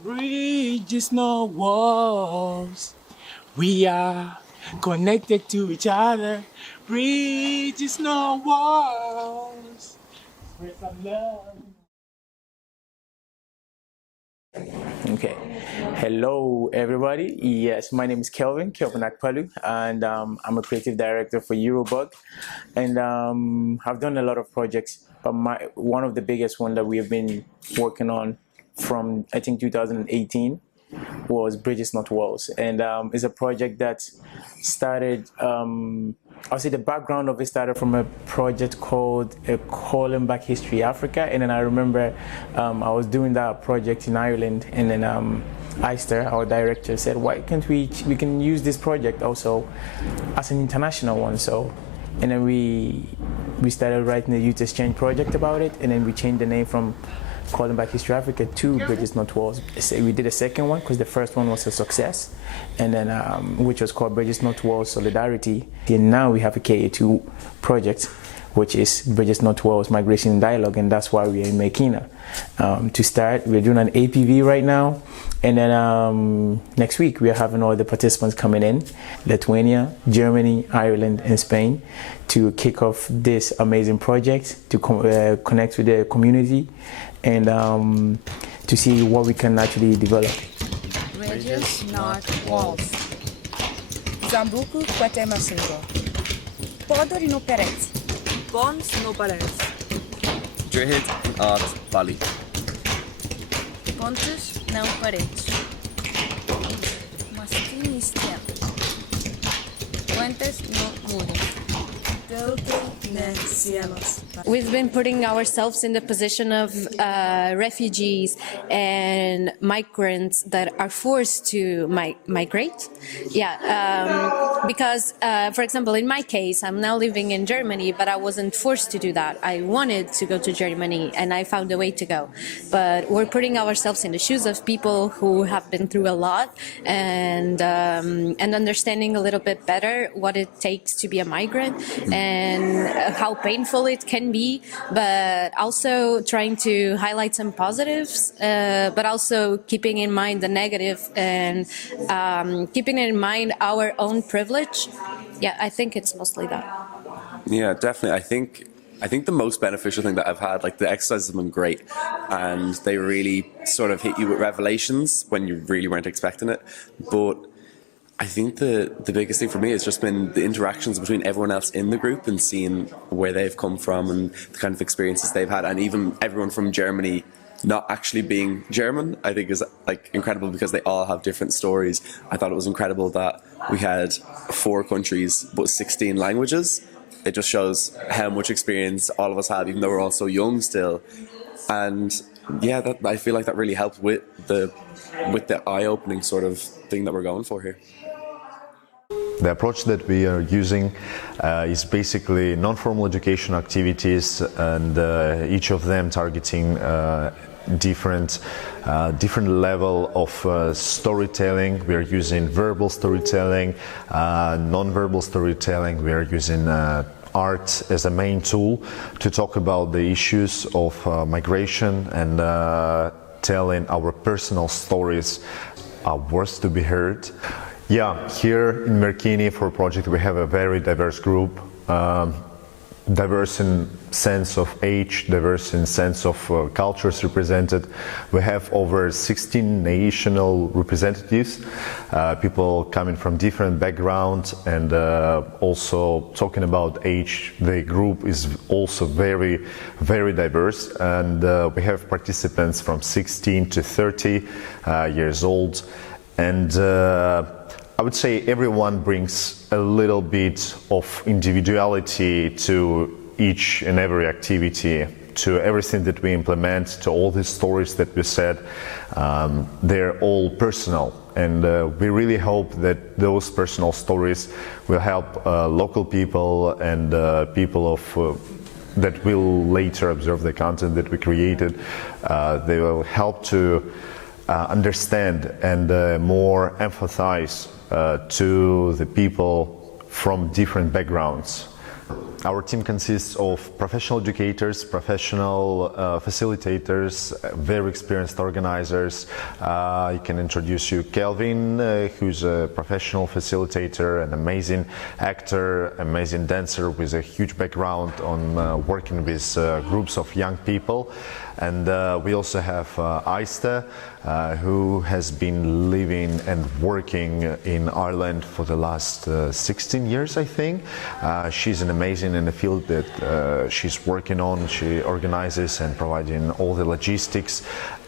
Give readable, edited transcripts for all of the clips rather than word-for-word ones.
Bridges, no walls. We are connected to each other. Bridges, no walls. Spread some love. Okay. Hello, everybody. Yes, my name is Kelvin Akpalu, and I'm a creative director for Eurobug. And I've done a lot of projects, but one of the biggest one that we have been working on from, I think, 2018 was Bridges Not Walls. And it's a project that started, I'll say the background of it started from a project called Calling Back History Africa. And then I remember I was doing that project in Ireland, and then Eister, our director, said, why can't we can use this project also as an international one. So, and then we started writing a youth exchange project about it, and then we changed the name from Calling Back History Africa to Bridges Not Walls. So we did a second one because the first one was a success, and then which was called Bridges Not Walls Solidarity. And now we have a KA2 project, which is Bridges Not Walls Migration and Dialogue, and that's why we're in Mekina. To start, we're doing an APV right now, and then next week we are having all the participants coming in, Lithuania, Germany, Ireland, and Spain, to kick off this amazing project, to connect with the community, and to see what we can actually develop. Bridges, not walls. Zambuku Kwete Masungo. Podori no pereți. Ponts no paredes. Drihid Art Valley. Pontes, não paredes. Masquinista. Puentes, no muros. We've been putting ourselves in the position of refugees and migrants that are forced to migrate. Yeah, because, for example, in my case, I'm now living in Germany, but I wasn't forced to do that. I wanted to go to Germany, and I found a way to go. But we're putting ourselves in the shoes of people who have been through a lot, and understanding a little bit better what it takes to be a migrant, and how painful it can be, but also trying to highlight some positives, but also keeping in mind the negative, and keeping in mind our own privilege. Yeah, I think it's mostly that. Yeah, definitely. I think the most beneficial thing that I've had, like the exercises have been great, and they really sort of hit you with revelations when you really weren't expecting it. But I think the biggest thing for me has just been the interactions between everyone else in the group, and seeing where they've come from and the kind of experiences they've had, and even everyone from Germany not actually being German, I think is like incredible, because they all have different stories. I thought it was incredible that we had 4 countries but 16 languages. It just shows how much experience all of us have, even though we're all so young still. And yeah, I feel like that really helped with the eye-opening sort of thing that we're going for here. The approach that we are using is basically non-formal education activities, and each of them targeting different level of storytelling. We are using verbal storytelling, non-verbal storytelling. We are using art as a main tool to talk about the issues of migration, and telling our personal stories are worth to be heard. Yeah, here in Merkini for a project we have a very diverse group, diverse in sense of age, diverse in sense of cultures represented. We have over 16 national representatives, people coming from different backgrounds, and also talking about age, the group is also very, very diverse, and we have participants from 16 to 30 years old, and I would say everyone brings a little bit of individuality to each and every activity, to everything that we implement, to all the stories that we said. They're all personal, and we really hope that those personal stories will help local people and people of that will later observe the content that we created. They will help to understand and more empathize to the people from different backgrounds. our team consists of professional educators, professional facilitators, very experienced organizers. I can introduce you Kelvin, who's a professional facilitator, an amazing actor, amazing dancer with a huge background on working with groups of young people. And we also have Aiste, who has been living and working in Ireland for the last 16 years, I think. She's an amazing in the field that she's working on. She organizes and providing all the logistics,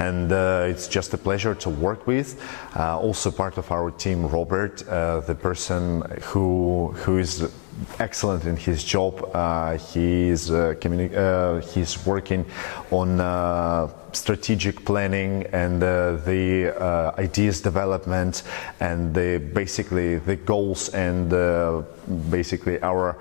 and it's just a pleasure to work with. Also part of our team, Robert, the person who is excellent in his job. He's working on strategic planning and the ideas development and basically the goals and basically our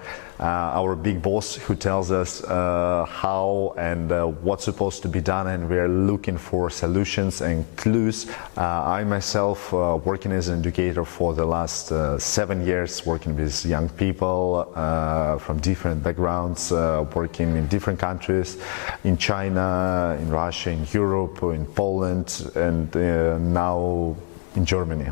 big boss who tells us how and what's supposed to be done, and we're looking for solutions and clues. I myself working as an educator for the last 7 years, working with young people from different backgrounds, working in different countries, in China, in Russia, in Europe, in Poland, and now in Germany.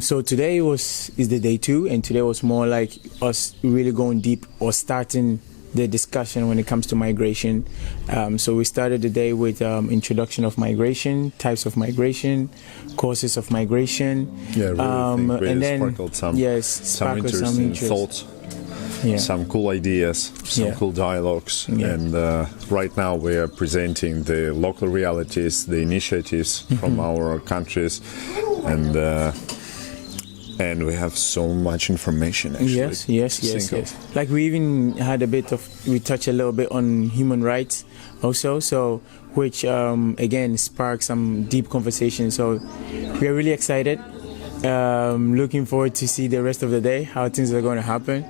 So today is the day 2, and today was more like us really going deep or starting the discussion when it comes to migration. So we started the day with introduction of migration, types of migration, causes of migration. Yeah, really and then sparkled some interesting thoughts, yeah. some cool ideas, some Yeah. cool dialogues. Yeah. And right now we are presenting the local realities, the initiatives from our countries, and we have so much information actually. Yes. Like we even had we touched a little bit on human rights also, so which again sparked some deep conversation. So we are really excited. Looking forward to see the rest of the day, how things are going to happen.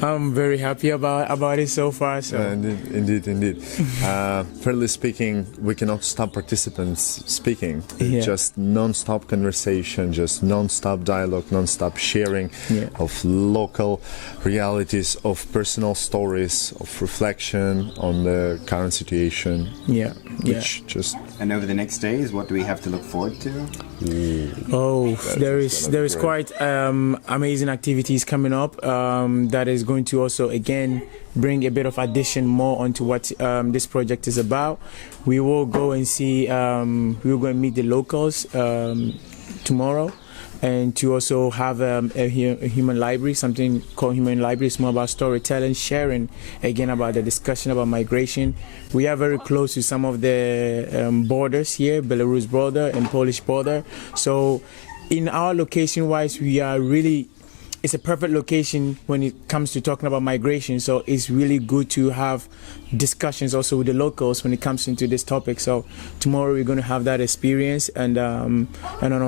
I'm very happy about it so far. So. Indeed. Fairly speaking, we cannot stop participants speaking. Yeah. Just non-stop conversation, just non-stop dialogue, non-stop sharing of local realities, of personal stories, of reflection on the current situation. Which just. And over the next days, what do we have to look forward to? Oh, there is quite amazing activities coming up that is going to also again bring a bit of addition more onto what this project is about. We will go and see, we will go and meet the locals tomorrow, and to also have a human library, something called Human Library. It's more about storytelling, sharing again about the discussion about migration. We are very close to some of the borders here, Belarus border and Polish border. So in our location wise, we are really, it's a perfect location when it comes to talking about migration. So it's really good to have discussions also with the locals when it comes into this topic. So tomorrow we're going to have that experience, and on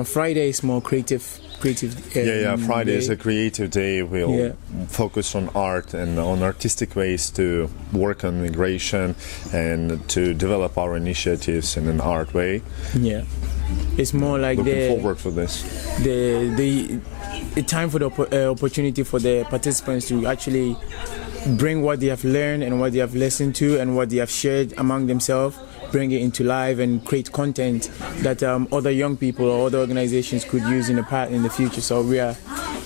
Friday it's more creative. Friday day. is a creative day. We'll focus on art and on artistic ways to work on migration and to develop our initiatives in an art way. Yeah, it's more like looking forward for this. The time for the opportunity for the participants to actually bring what they have learned and what they have listened to and what they have shared among themselves, bring it into life and create content that other young people or other organizations could use in the future. So we're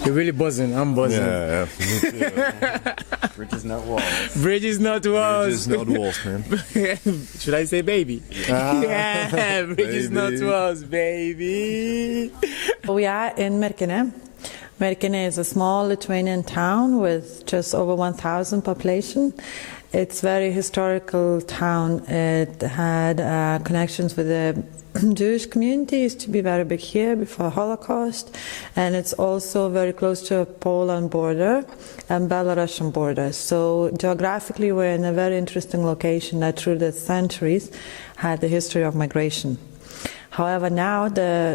really buzzing. I'm buzzing. Yeah. Bridges, not walls. Bridges, not walls. Bridges, not walls, man. Should I say baby? Yeah, bridges, not walls, baby. We are in Merkinė. Merkinė is a small Lithuanian town with just over 1,000 population. It's a very historical town. It had connections with the Jewish community. It used to be very big here before Holocaust, and it's also very close to a Poland border and Belarusian border. So geographically, we're in a very interesting location that through the centuries had the history of migration. However, now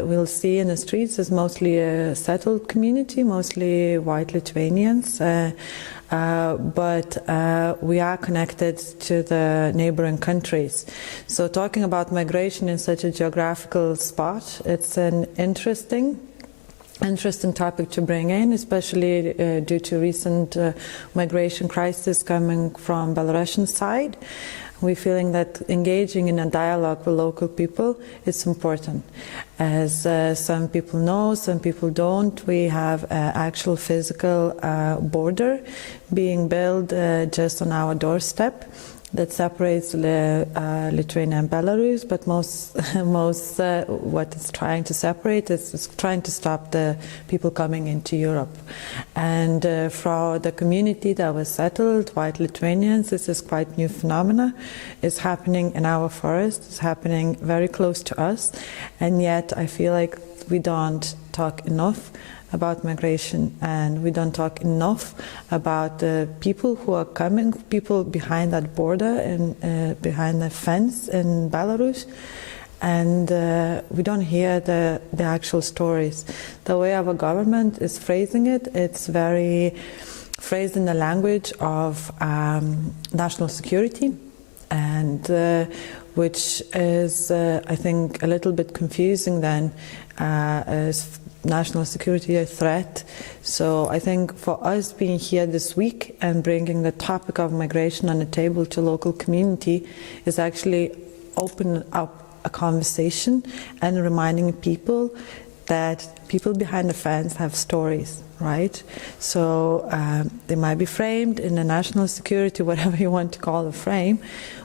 we'll see in the streets is mostly a settled community, mostly white Lithuanians, but we are connected to the neighboring countries. So talking about migration in such a geographical spot, it's an interesting interesting topic to bring in, especially due to recent migration crisis coming from Belarusian side. We're feeling that engaging in a dialogue with local people is important. As some people know, some people don't, we have an actual physical border being built just on our doorstep that separates Lithuania and Belarus, but most what it's trying to separate is trying to stop the people coming into Europe. And for the community that was settled, white Lithuanians, this is quite new phenomena. It's happening in our forest, it's happening very close to us, and yet I feel like we don't talk enough about migration, and we don't talk enough about the people who are coming, people behind that border and behind the fence in Belarus, and we don't hear the actual stories. The way our government is phrasing it, it's very phrased in the language of national security, and which is, I think, a little bit confusing then as national security a threat. So I think for us being here this week and bringing the topic of migration on the table to local community is actually open up a conversation and reminding people that people behind the fence have stories, right? So they might be framed in the national security, whatever you want to call the frame,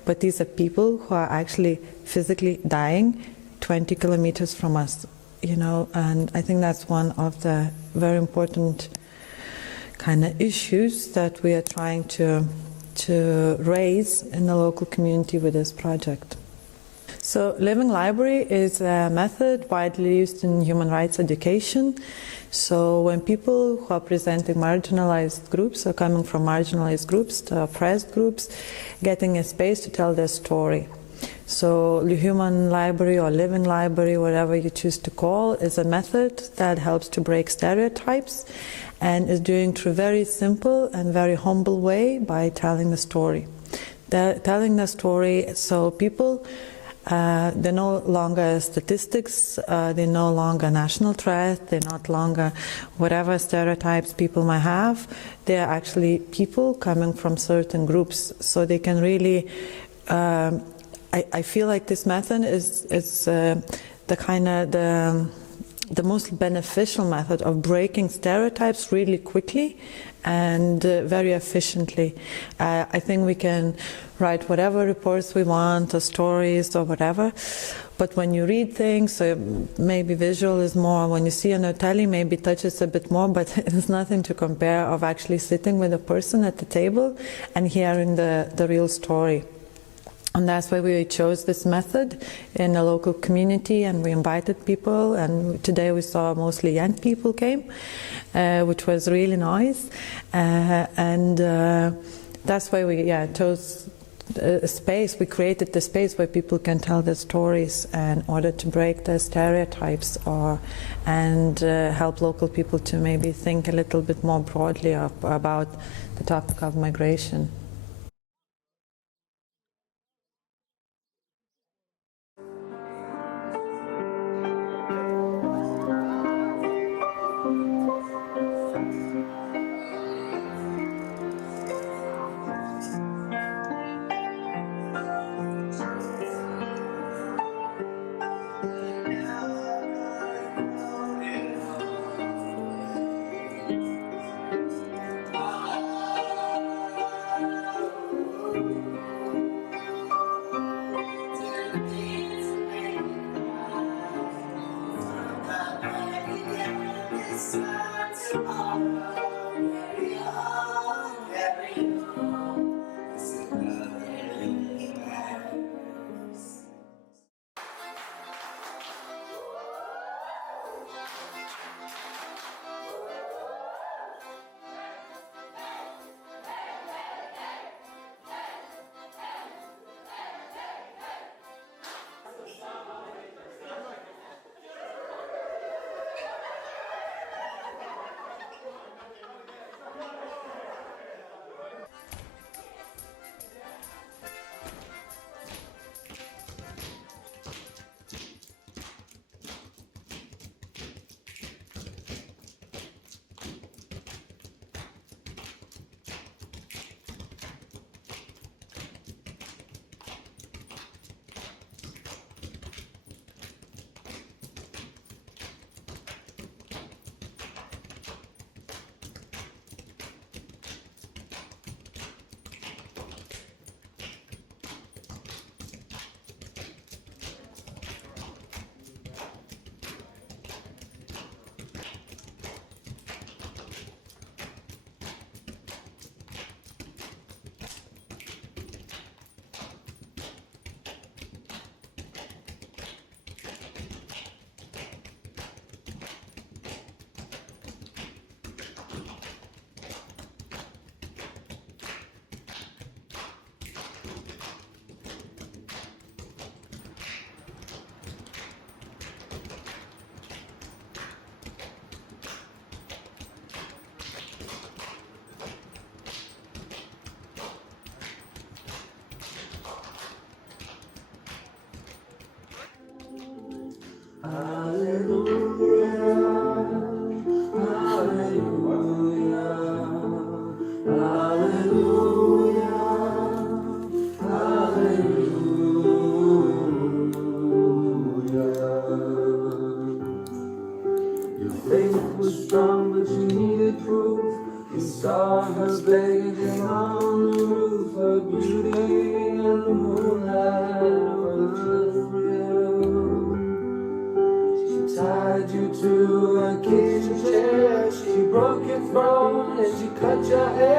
but these are people who are actually physically dying 20 kilometers from us. You know, and I think that's one of the very important kind of issues that we are trying to raise in the local community with this project. So Living Library is a method widely used in human rights education. So when people who are presenting marginalized groups or coming from marginalized groups to oppressed groups, getting a space to tell their story. So the Human Library or Living Library, whatever you choose to call, is a method that helps to break stereotypes and is doing through a very simple and very humble way by telling the story. Telling the story so people, they're no longer statistics, they're no longer national threat, they're not longer whatever stereotypes people might have. They're actually people coming from certain groups, so they can really I feel like this method is the kind of the most beneficial method of breaking stereotypes really quickly and very efficiently. I think we can write whatever reports we want or stories or whatever, but when you read things, maybe visual is more, when you see on a telly, maybe touches a bit more, but it's nothing to compare of actually sitting with a person at the table and hearing the real story. And that's why we chose this method in a local community, and we invited people, and today we saw mostly young people came, which was really nice. That's why we chose a space. We created the space where people can tell their stories in order to break the stereotypes and help local people to maybe think a little bit more broadly about the topic of migration. Your faith was strong, but you needed proof. You saw her bathing on the roof, her beauty and the moonlight over the thrill. She tied you to a kitchen chair, she broke your throne and she cut your hair.